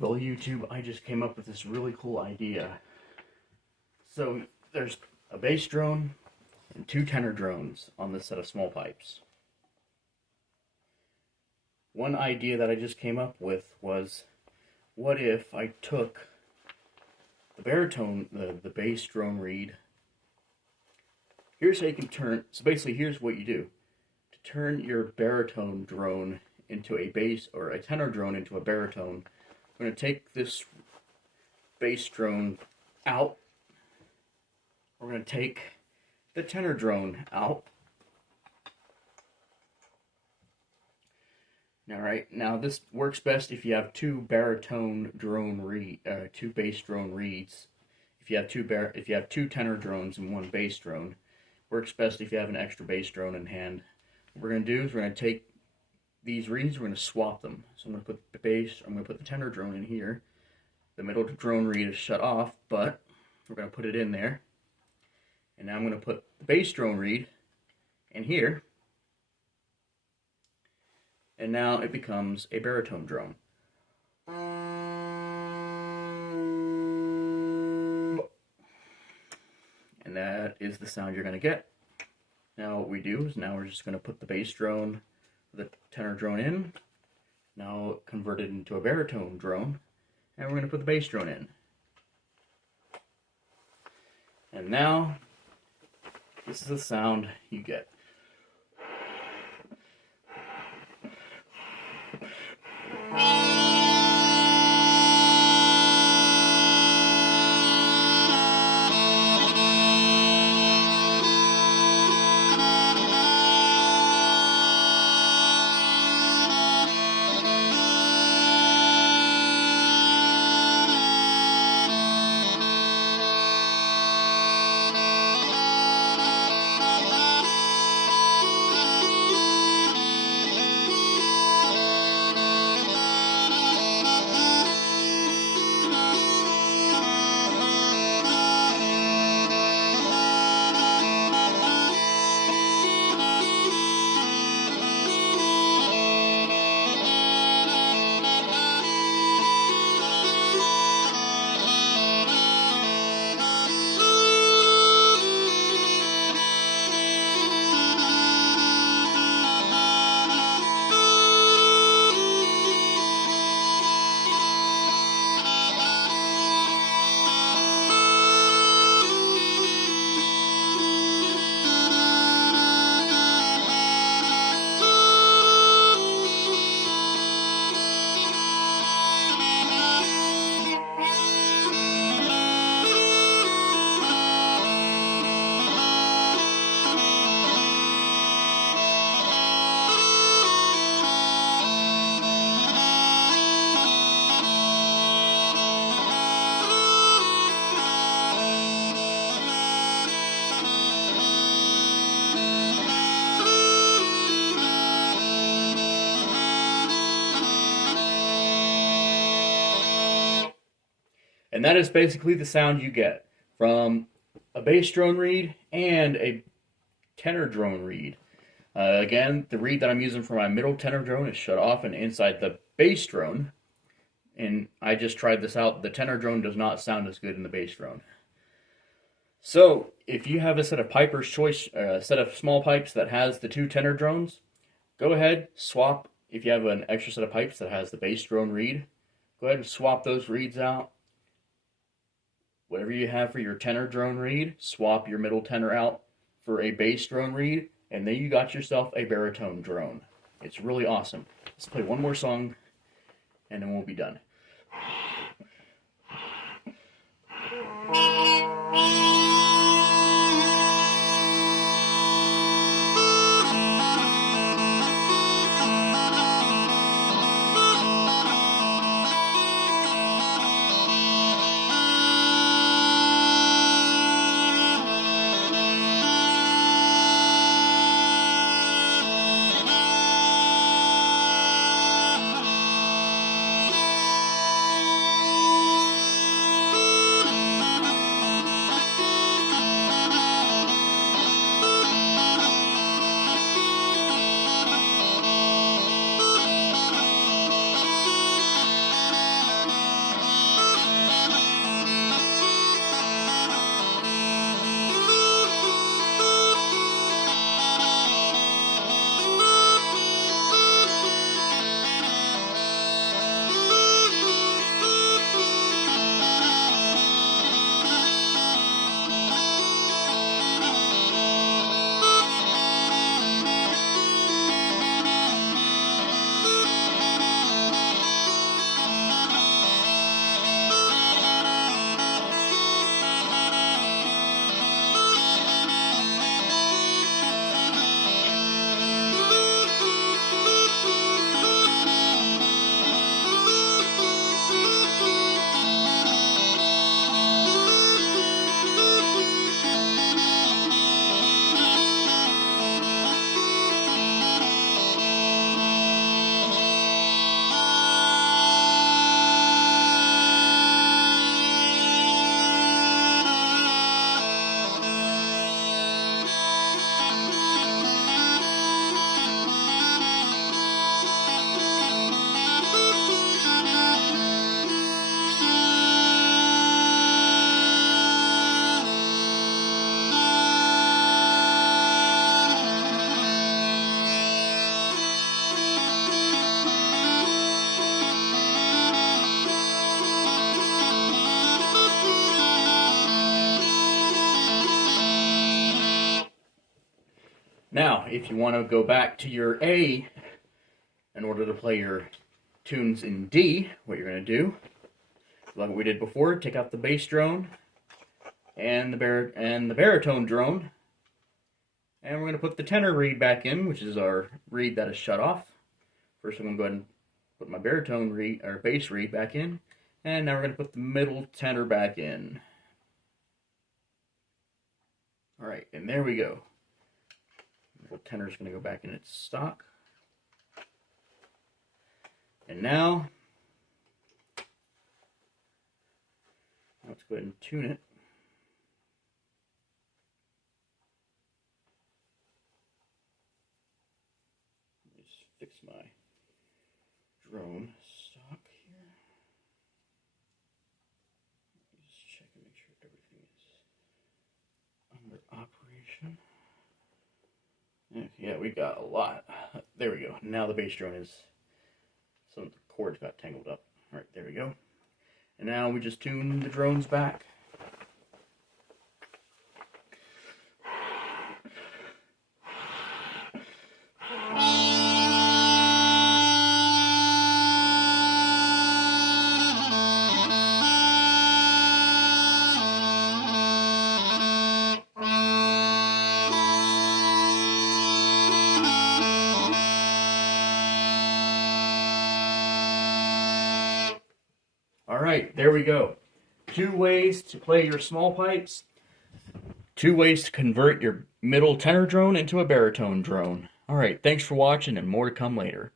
Well, YouTube, I just came up with this really cool idea. So there's a bass drone and two tenor drones on this set of small pipes. One idea that I just came up with was, what if I took the baritone, the bass drone reed. Here's how you can turn, so basically here's what you do. To turn your baritone drone into a bass, or a tenor drone into a baritone, I'm going to take this bass drone out. We're going to take the tenor drone out. Alright, now this works best if you have two baritone drone two bass drone reeds. If you have two tenor drones and one bass drone, works best if you have an extra bass drone in hand. What we're going to do is we're going to take these reeds, we're going to swap them. So I'm going to put the bass, I'm going to put the tenor drone in here. The middle drone reed is shut off, but we're going to put it in there. And now I'm going to put the bass drone reed in here. And now it becomes a baritone drone. And that is the sound you're going to get. Now what we do is now we're just going to put the bass drone, the tenor drone in. Now convert it into a baritone drone. And we're going to put the bass drone in. And now, this is the sound you get. And that is basically the sound you get from a bass drone reed and a tenor drone reed. Again, the reed that I'm using for my middle tenor drone is shut off and inside the bass drone. And I just tried this out. The tenor drone does not sound as good in the bass drone. So, if you have a set of Piper's Choice, set of small pipes that has the two tenor drones, go ahead, swap. If you have an extra set of pipes that has the bass drone reed, go ahead and swap those reeds out. Whatever you have for your tenor drone reed, swap your middle tenor out for a bass drone reed, and then you got yourself a baritone drone. It's really awesome. Let's play one more song, and then we'll be done. Now, if you want to go back to your A in order to play your tunes in D, what you're going to do, like what we did before, take out the bass drone and the baritone drone, and we're going to put the tenor reed back in, which is our reed that is shut off. First, I'm going to go ahead and put my baritone reed or bass reed back in, and now we're going to put the middle tenor back in. All right, and there we go. The tenor is going to go back in its stock. And now, let's go ahead and tune it. Just fix my drone stock here. Just check and make sure everything is under operation. Yeah, we got a lot. There we go. Now the bass drone is, some of the cords got tangled up. All right, there we go. And now we just tune the drones back. All right, there we go. 2 ways to play your small pipes. 2 ways to convert your middle tenor drone into a baritone drone. All right, thanks for watching, and more to come later.